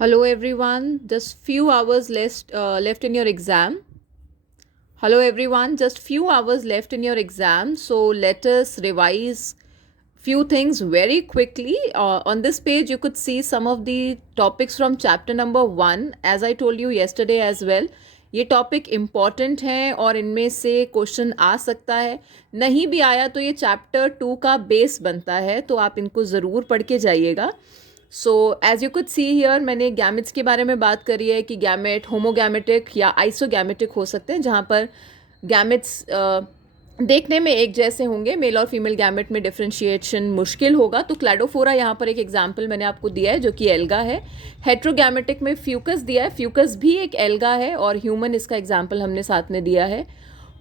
Hello everyone, just few hours left in your exam. Hello everyone, just few hours left in your exam. So let us revise few things very quickly. On this page, you could see some of the topics from chapter number 1. As I told you yesterday as well, ये topic important हैं और इनमें से question आ सकता है. नहीं भी आया तो ये चैप्टर 2 का बेस बनता है, तो आप इनको ज़रूर पढ़ के जाइएगा. So as you could see here, मैंने गैमेट्स के बारे में बात करी है कि गैमेट होमोगैमेटिक या आइसोगैमेटिक हो सकते हैं, जहाँ पर गैमेट्स देखने में एक जैसे होंगे. मेल और फीमेल गैमेट में डिफ्रेंशिएशन मुश्किल होगा. तो क्लैडोफोरा यहाँ पर एक एग्जाम्पल मैंने आपको दिया है जो कि एल्गा है. हेट्रोगैमेटिक में फ्यूकस दिया है, फ्यूकस भी एक एल्गा है, और ह्यूमन इसका एग्जाम्पल हमने साथ में दिया है.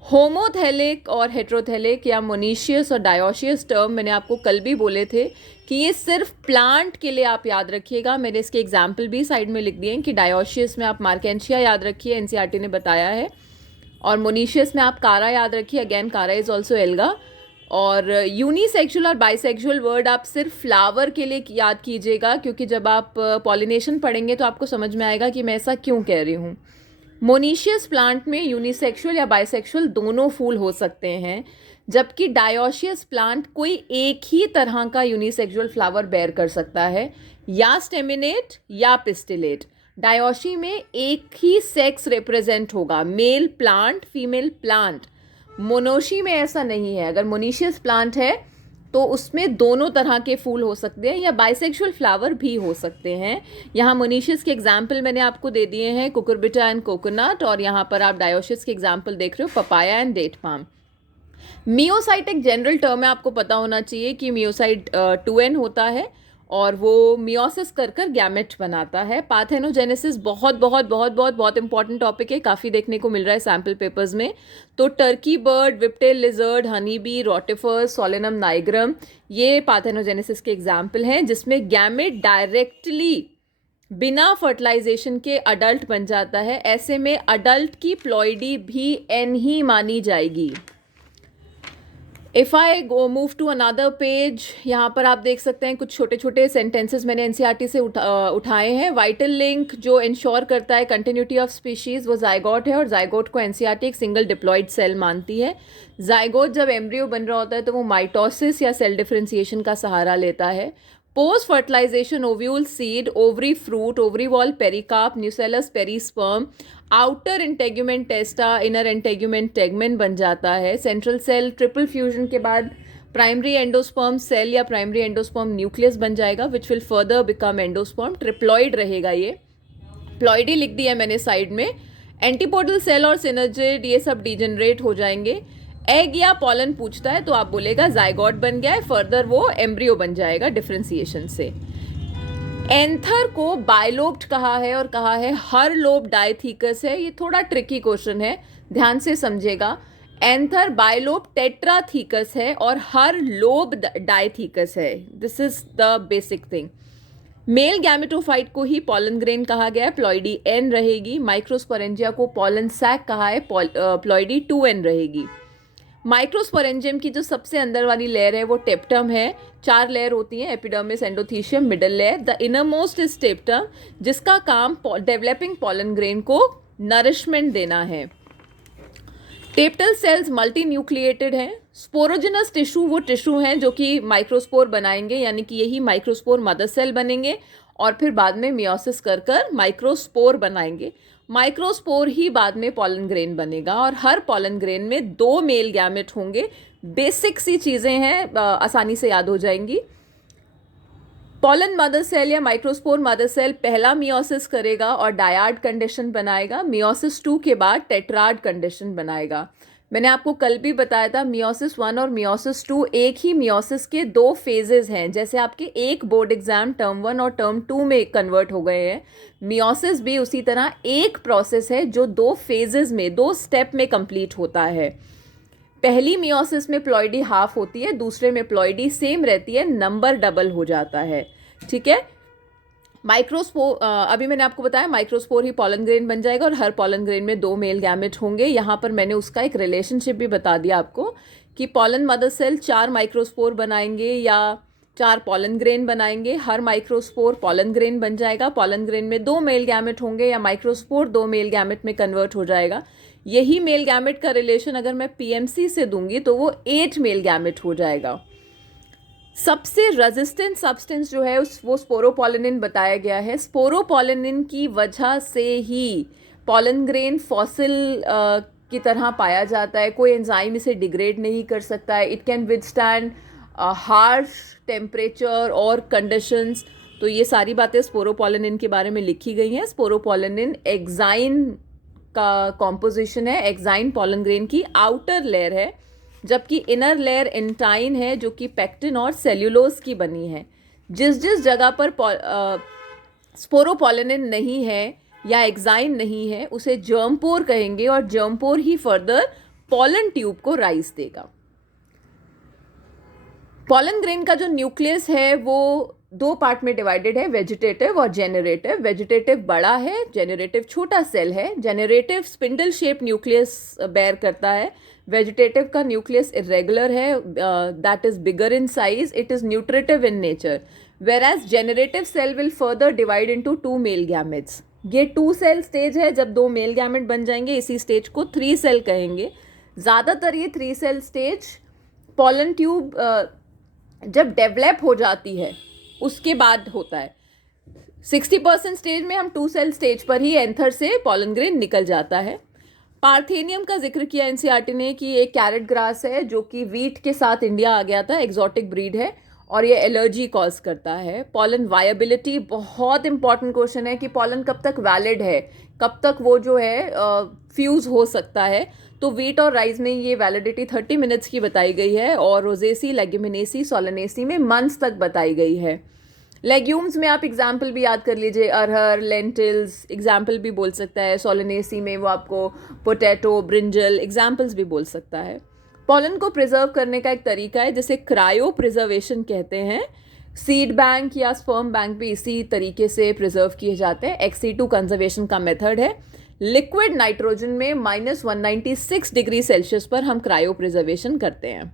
होमोथेलिक और हेट्रोथेलिक या मोनीशियस और डायोशियस टर्म मैंने आपको कल भी बोले थे कि ये सिर्फ प्लांट के लिए आप याद रखिएगा. मैंने इसके एग्जाम्पल भी साइड में लिख दिए हैं कि डायोशियस में आप मार्केंशिया याद रखिए, एनसीईआरटी ने बताया है, और मोनीशियस में आप कारा याद रखिए, अगेन कारा इज ऑल्सो एल्गा. और यूनिसेक्सुअल और बाइसेक्सुअल वर्ड आप सिर्फ फ्लावर के लिए याद कीजिएगा, क्योंकि जब आप पॉलिनेशन पढ़ेंगे तो आपको समझ में आएगा कि मैं ऐसा क्यों कह रही हूँ. मोनीशियस प्लांट में यूनिसेक्सुअल या बाइसेक्सुअल दोनों फूल हो सकते हैं, जबकि डायोशियस प्लांट कोई एक ही तरह का यूनिसेक्सुअल फ्लावर बेयर कर सकता है, या स्टेमिनेट या पिस्टिलेट. डायोशी में एक ही सेक्स रिप्रेजेंट होगा, मेल प्लांट फीमेल प्लांट. मोनोशी में ऐसा नहीं है. अगर मोनीशियस प्लांट है तो उसमें दोनों तरह के फूल हो सकते हैं, या बाइसेक्सुअल फ्लावर भी हो सकते हैं. यहाँ मोनीशियस के एग्जाम्पल मैंने आपको दे दिए हैं, कुकुरबिटा एंड कोकोनट, और यहाँ पर आप डायोशियस के एग्जाम्पल देख रहे हो, papaya and date palm. Meiocyte एक जनरल टर्म है, आपको पता होना चाहिए कि मियोसाइट 2n होता है और वो मियोसिस कर कर गैमेट बनाता है. पाथेनोजेनेसिस बहुत बहुत बहुत बहुत बहुत इंपॉर्टेंट टॉपिक है, काफ़ी देखने को मिल रहा है सैम्पल पेपर्स में. तो Turkey bird, whiptail lizard, honey bee, rotifers, Solanum nigrum, ये पाथेनोजेनेसिस के एग्जाम्पल हैं, जिसमें गैमेट डायरेक्टली बिना फर्टिलाइजेशन के अडल्ट बन जाता है. ऐसे में अडल्ट की प्लॉइडी भी एन ही मानी जाएगी. If I go move to another page, यहाँ पर आप देख सकते हैं कुछ छोटे छोटे सेंटेंसेस मैंने एनसीईआरटी से उठाए हैं. वाइटल लिंक जो इंश्योर करता है कंटिन्यूटी ऑफ स्पीशीज़ वो जाइगोट है, और जाइगोट को एनसीईआरटी एक सिंगल डिप्लॉयड सेल मानती है. जाइगोट जब एम्ब्रियो बन रहा होता है तो वो माइटोसिस या सेल डिफरेंशिएशन का सहारा लेता है. Post fertilisation ovule seed, ovary fruit, ovary wall pericarp, nucellus perisperm, outer integument testa, inner integument tegmen बन जाता है. सेंट्रल सेल ट्रिपल फ्यूजन के बाद प्राइमरी एंडोस्पर्म सेल या प्राइमरी एंडोस्पर्म न्यूक्लियस बन जाएगा, which will further become endosperm. Triploid रहेगा ये. प्लॉइडी लिख दिया मैंने साइड में. एंटीपोडल सेल और सिनर्जिड ये सब डिजेनरेट हो जाएंगे. एग या पॉलन पूछता है तो आप बोलेगा जाइगोट बन गया है, फर्दर वो एम्ब्रियो बन जाएगा डिफरेंशिएशन से. एंथर को बायलोब्ड कहा है और कहा है हर लोब डायथीकस है. ये थोड़ा ट्रिकी क्वेश्चन है, ध्यान से समझेगा. एंथर बायलोब टेट्राथीकस है और हर लोब डायथीकस है. This is the basic thing. Male gametophyte को ही पॉलन ग्रेन कहा गया है, प्लॉइडी एन रहेगी. माइक्रोस्पोरेंजिया को पॉलन सैक कहा है, प्लॉइडी 2n रहेगी. माइक्रोस्पोरेंजियम की जो सबसे अंदर वाली लेयर है वो टेप्टम है. 4 लेयर होती हैं, epidermis, endothecium, middle layer. The inner most is टेप्टम, जिसका काम डेवलपिंग पॉलन ग्रेन को नरिशमेंट देना है. टेप्टल सेल्स मल्टी न्यूक्लिएटेड हैं. स्पोरोजिनस टिश्यू वो टिश्यू हैं जो कि माइक्रोस्पोर बनाएंगे, यानी कि यही माइक्रोस्पोर मदर सेल बनेंगे और फिर बाद में मियोसिस कर कर माइक्रोस्पोर बनाएंगे. माइक्रोस्पोर ही बाद में पॉलन ग्रेन बनेगा, और हर पॉलन ग्रेन में 2 मेल गैमेट होंगे. बेसिक सी चीज़ें हैं, आसानी से याद हो जाएंगी. पॉलन मदर सेल या माइक्रोस्पोर मदर सेल पहला मियोसिस करेगा और डायाड कंडीशन बनाएगा. मियोसिस 2 के बाद टेट्राड कंडीशन बनाएगा. मैंने आपको कल भी बताया था मियोसिस 1 और मियोसिस 2 एक ही मियोसिस के 2 फेजेस हैं. जैसे आपके एक बोर्ड एग्जाम टर्म 1 और टर्म 2 में कन्वर्ट हो गए हैं, मियोसिस भी उसी तरह एक प्रोसेस है जो 2 फेजेस में 2 स्टेप में कंप्लीट होता है. पहली मियोसिस में प्लॉइडी हाफ होती है, दूसरे में प्लॉइडी सेम रहती है, नंबर डबल हो जाता है. ठीक है. माइक्रोस्पोर, अभी मैंने आपको बताया माइक्रोस्पोर ही पॉलन ग्रेन बन जाएगा और हर पॉलन ग्रेन में 2 मेल गैमेट होंगे. यहाँ पर मैंने उसका एक रिलेशनशिप भी बता दिया आपको कि पॉलन मदर सेल 4 माइक्रोस्पोर बनाएंगे या 4 पॉलन ग्रेन बनाएंगे, हर माइक्रोस्पोर पॉलन ग्रेन बन जाएगा। पॉलन ग्रेन में 2 मेल गैमेट होंगे या माइक्रोस्पोर 2 मेल गैमेट में कन्वर्ट हो जाएगा। यही मेल गैमेट का रिलेशन अगर मैं पीएमसी से दूंगी तो वो 8 मेल गैमेट हो जाएगा। सबसे रेजिस्टेंट सब्सटेंस जो है वो स्पोरोपोलिनिन बताया गया है। स्पोरोपोलिनिन की वजह से ही पॉलन ग्रेन फॉसिल की तरह पाया जाता है। कोई एंजाइम इसे डिग्रेड नहीं कर सकता है। It can withstand harsh temperature और कंडीशंस। तो ये सारी बातें स्पोरोपोलिनिन के बारे में लिखी गई हैं। स्पोरोपोलिनिन एक्साइन का कॉम्पोजिशन है। एक्साइन पॉलन ग्रेन की आउटर लेयर है, जबकि इनर लेयर एंटाइन है जो कि पेक्टिन और सेल्यूलोज की बनी है। जिस जिस जगह पर स्पोरोपोलिनिन नहीं है या एक्साइन नहीं है उसे जर्मपोर कहेंगे, और जर्मपोर ही फर्दर पॉलन ट्यूब को राइज देगा। पॉलन ग्रेन का जो न्यूक्लियस है वो 2 पार्ट में डिवाइडेड है, वेजिटेटिव और जेनरेटिव। वेजिटेटिव बड़ा है, जेनरेटिव छोटा सेल है। Generative spindle shape nucleus bear करता है। वेजिटेटिव का न्यूक्लियस इरेगुलर है, that is bigger in size, it is nutritive in nature. Whereas generative cell will further divide into 2 male gametes. ये 2 cell stage है, जब 2 male gamete बन जाएंगे इसी स्टेज को 3 सेल कहेंगे। ज़्यादातर ये 3 सेल स्टेज पॉलन ट्यूब जब डेवलप हो जाती है उसके बाद होता है। 60% स्टेज में हम 2 सेल स्टेज पर ही एंथर से पॉलन ग्रेन निकल जाता है। पार्थेनियम का जिक्र किया एनसीईआरटी ने कि एक कैरेट ग्रास है जो कि वीट के साथ इंडिया आ गया था, एक्सोटिक ब्रीड है और ये एलर्जी कॉज करता है। पॉलन वायबिलिटी बहुत इंपॉर्टेंट क्वेश्चन है कि पॉलन कब तक वैलिड है, कब तक वो जो है फ्यूज़ हो सकता है। तो वीट और राइस में ये वैलिडिटी 30 मिनट्स की बताई गई है और रोजेसी, लेग्यूमिनेसी, सोलनेसी में मंथ्स तक बताई गई है। लेग्यूम्स में आप एग्जाम्पल भी याद कर लीजिए, अरहर, लेंटिल्स एग्जाम्पल भी बोल सकता है। सोलनेसी में वो आपको पोटैटो, ब्रिंजल एग्जाम्पल्स भी बोल सकता है। पॉलन को प्रिजर्व करने का एक तरीका है जिसे क्रायो प्रिजर्वेशन कहते हैं। सीड बैंक या स्पर्म बैंक भी इसी तरीके से प्रिजर्व किए जाते हैं। XC2 कंजर्वेशन का मेथड है। लिक्विड नाइट्रोजन में -196 डिग्री सेल्सियस पर हम क्रायो प्रिजर्वेशन करते हैं।